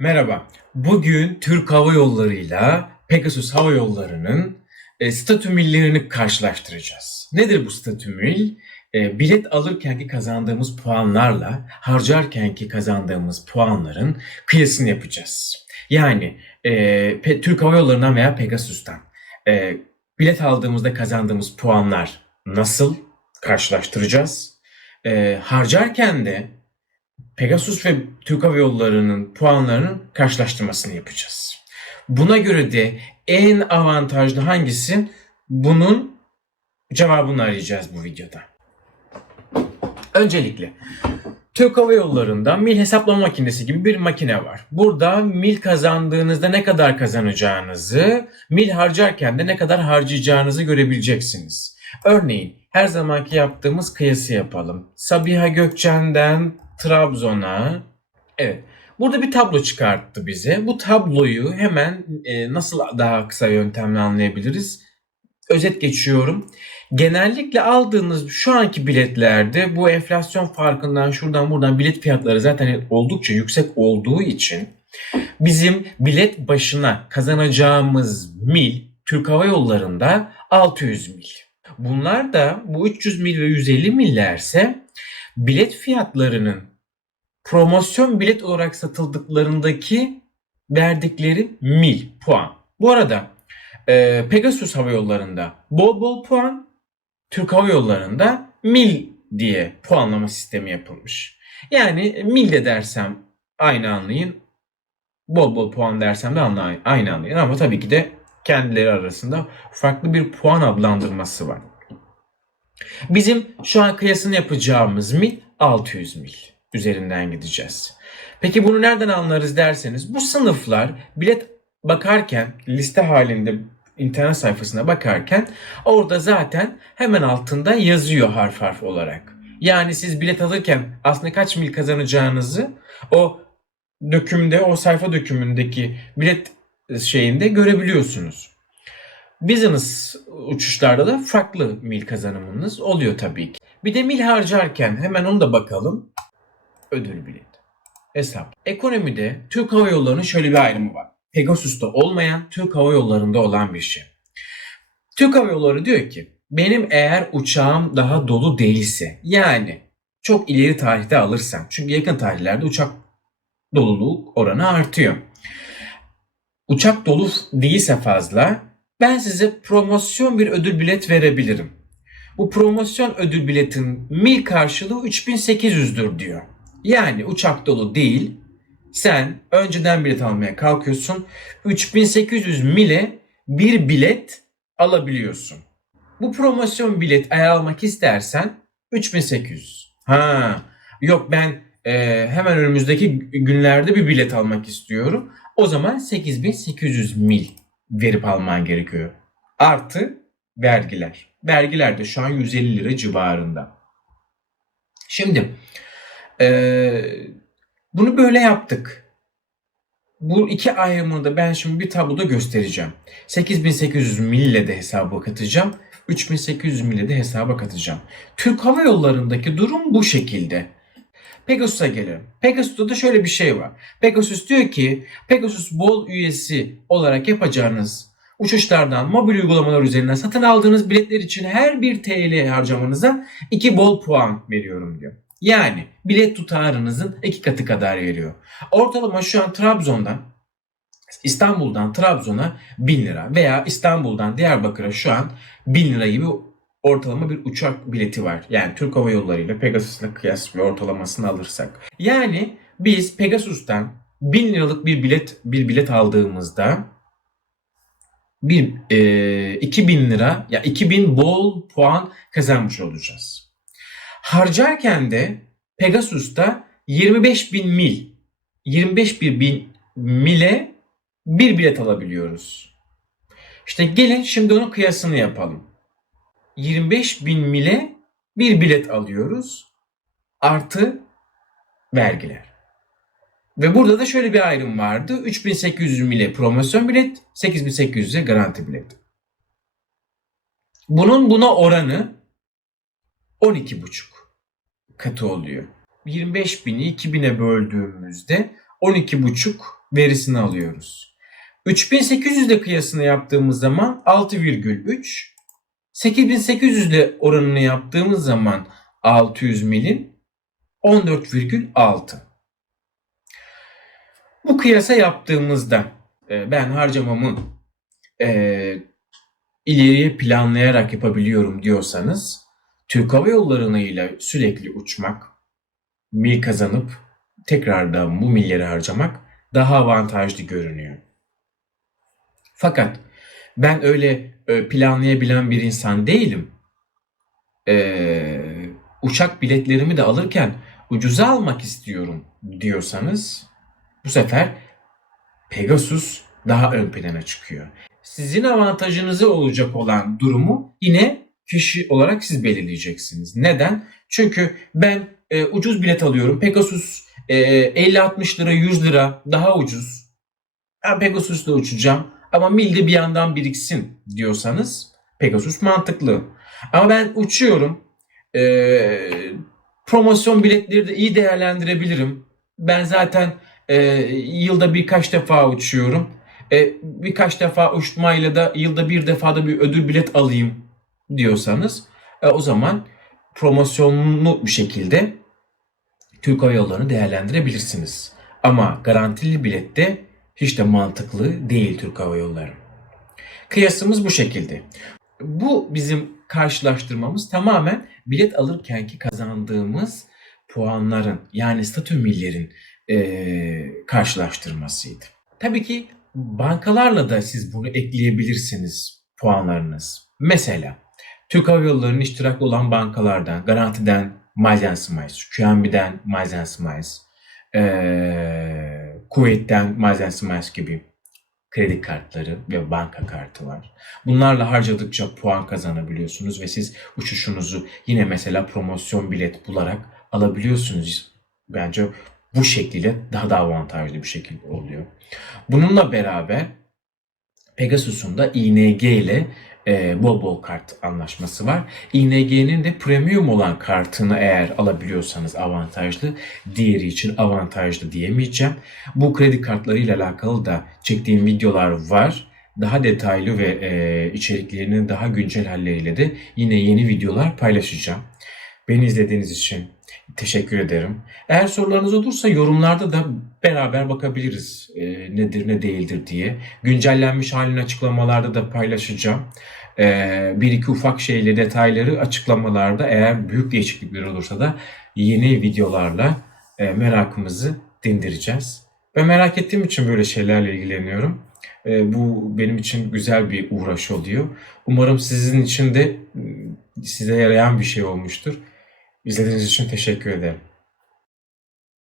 Merhaba. Bugün Türk Hava Yolları'yla Pegasus Hava Yolları'nın e, statü millerini karşılaştıracağız. Nedir bu statü mil? E, bilet alırkenki kazandığımız puanlarla harcarkenki kazandığımız puanların kıyasını yapacağız. Yani e, Türk Hava Yolları'ndan veya Pegasus'tan e, bilet aldığımızda kazandığımız puanlar nasıl karşılaştıracağız? E, harcarken de Pegasus ve Türk Hava Yolları'nın puanlarının karşılaştırmasını yapacağız. Buna göre de en avantajlı hangisi? Bunun cevabını arayacağız bu videoda. Öncelikle Türk Hava Yolları'nda mil hesaplama makinesi gibi bir makine var. Burada mil kazandığınızda ne kadar kazanacağınızı, mil harcarken de ne kadar harcayacağınızı görebileceksiniz. Örneğin her zamanki yaptığımız kıyası yapalım. Sabiha Gökçen'den Trabzon'a. Evet. Burada bir tablo çıkarttı bize. Bu tabloyu hemen e, nasıl daha kısa yöntemle anlayabiliriz? Özet geçiyorum. Genellikle aldığınız şu anki biletlerde bu enflasyon farkından şuradan buradan bilet fiyatları zaten oldukça yüksek olduğu için bizim bilet başına kazanacağımız mil Türk Hava Yolları'nda 600 mil. Bunlar da bu 300 mil ve 150 millerse bilet fiyatlarının promosyon bilet olarak satıldıklarındaki verdikleri mil puan. Bu arada e, Pegasus Hava Yolları'nda bol bol puan, Türk Hava Yolları'nda mil diye puanlama sistemi yapılmış. Yani mil de dersem aynı anlayın, bol bol puan dersem de aynı anlayın. Ama tabii ki de kendileri arasında farklı bir puan adlandırması var. Bizim şu an kıyasını yapacağımız mil 600 mil üzerinden gideceğiz. Peki bunu nereden anlarız derseniz bu sınıflar bilet bakarken liste halinde internet sayfasına bakarken orada zaten hemen altında yazıyor harf harf olarak. Yani siz bilet alırken aslında kaç mil kazanacağınızı o dökümde o sayfa dökümündeki bilet şeyinde görebiliyorsunuz. Business uçuşlarda da farklı mil kazanımınız oluyor tabii ki. Bir de mil harcarken hemen onu da bakalım. Ödül bilet. Hesap. Ekonomide Türk Hava Yolları'nın şöyle bir ayrımı var. Pegasus'ta olmayan, Türk Hava Yolları'nda olan bir şey. Türk Hava Yolları diyor ki benim eğer uçağım daha dolu değilse yani çok ileri tarihte alırsam çünkü yakın tarihlerde uçak doluluk oranı artıyor. Uçak dolu değilse fazla ben size promosyon bir ödül bilet verebilirim. Bu promosyon ödül biletin mil karşılığı 3800'dür diyor. Yani uçak dolu değil. Sen önceden bilet almaya kalkıyorsun. 3800 mile bir bilet alabiliyorsun. Bu promosyon bilet almak istersen 3800. Ha, yok ben e, hemen önümüzdeki günlerde bir bilet almak istiyorum. O zaman 8800 mil verip alman gerekiyor. Artı vergiler. Vergiler de şu an 150 lira civarında. Şimdi eee, bunu böyle yaptık. Bu iki ayrımını da ben şimdi bir tabloda göstereceğim. 8800 mille de hesaba katacağım. 3800 mille de hesaba katacağım. Türk Hava Yolları'ndaki durum bu şekilde. Pegasus'a gelelim. Pegasus'ta da şöyle bir şey var. Pegasus diyor ki Pegasus Bol üyesi olarak yapacağınız uçuşlardan mobil uygulamalar üzerinden satın aldığınız biletler için her bir TL harcamanıza 2 bol puan veriyorum diyor. Yani bilet tutarınızın iki katı kadar veriyor. Ortalama şu an Trabzon'dan İstanbul'dan Trabzon'a 1000 lira veya İstanbul'dan Diyarbakır'a şu an 1000 lira gibi ortalama bir uçak bileti var. Yani Türk Hava Yolları ile Pegasus'la kıyas ve ortalamasını alırsak. Yani biz Pegasus'tan 1000 liralık bir bilet bir bilet aldığımızda bir e, 2000 lira ya 2000 bol puan kazanmış olacağız. Harcarken de Pegasus'ta 25 bin mil 25 bir bin mile bir bilet alabiliyoruz. İşte gelin şimdi onun kıyasını yapalım. 25 bin mile bir bilet alıyoruz. Artı vergiler. Ve burada da şöyle bir ayrım vardı. 3800 mile promosyon bilet, 8800'e garanti bilet. Bunun buna oranı 12,5 katı oluyor. 25 bini 2000'e böldüğümüzde 12,5 verisini alıyoruz. 3800 ile kıyasını yaptığımız zaman 6,3. 8800 ile oranını yaptığımız zaman 600 milin 14,6. Bu kıyasa yaptığımızda e, ben harcamamı e, ileriye planlayarak yapabiliyorum diyorsanız Türk Hava Yolları'na ile sürekli uçmak, mil kazanıp tekrardan bu milleri harcamak daha avantajlı görünüyor. Fakat ben öyle planlayabilen bir insan değilim. Ee, uçak biletlerimi de alırken ucuza almak istiyorum diyorsanız bu sefer Pegasus daha ön plana çıkıyor. Sizin avantajınıza olacak olan durumu yine kişi olarak siz belirleyeceksiniz. Neden? Çünkü ben e, ucuz bilet alıyorum. Pegasus e, 50-60 lira 100 lira daha ucuz. Ben Pegasus'la uçacağım ama milde bir yandan biriksin diyorsanız Pegasus mantıklı. Ama ben uçuyorum. E, promosyon biletleri de iyi değerlendirebilirim. Ben zaten e, yılda birkaç defa uçuyorum. E, birkaç defa uçmayla da yılda bir defa da bir ödül bilet alayım diyorsanız e, o zaman promosyonlu bir şekilde Türk Hava Yolları'nı değerlendirebilirsiniz. Ama garantili bilette hiç de mantıklı değil Türk Hava Yolları. Kıyasımız bu şekilde. Bu bizim karşılaştırmamız tamamen bilet alırkenki kazandığımız puanların yani statü millerin eee, karşılaştırmasıydı. Tabii ki bankalarla da siz bunu ekleyebilirsiniz puanlarınız. Mesela Türk Hava Yolları'nın iştiraklı olan bankalardan, Garanti'den Miles Smiles, QNB'den Miles Smiles, eee Kuveyt'ten Miles Smiles gibi kredi kartları ve banka kartı var. Bunlarla harcadıkça puan kazanabiliyorsunuz ve siz uçuşunuzu yine mesela promosyon bilet bularak alabiliyorsunuz. Bence bu şekilde daha da avantajlı bir şekilde oluyor. Bununla beraber Pegasus'un da ING ile e, bol bol kart anlaşması var. ING'nin de premium olan kartını eğer alabiliyorsanız avantajlı, diğeri için avantajlı diyemeyeceğim. Bu kredi kartlarıyla alakalı da çektiğim videolar var. Daha detaylı ve e, içeriklerinin daha güncel halleriyle de yine yeni videolar paylaşacağım. Beni izlediğiniz için teşekkür ederim. Eğer sorularınız olursa yorumlarda da beraber bakabiliriz e, nedir ne değildir diye. Güncellenmiş halini açıklamalarda da paylaşacağım. E, bir iki ufak şeyle detayları açıklamalarda eğer büyük değişiklikler olursa da yeni videolarla e, merakımızı dindireceğiz. Ben merak ettiğim için böyle şeylerle ilgileniyorum. E, bu benim için güzel bir uğraş oluyor. Umarım sizin için de size yarayan bir şey olmuştur. İzlediğiniz için teşekkür ederim.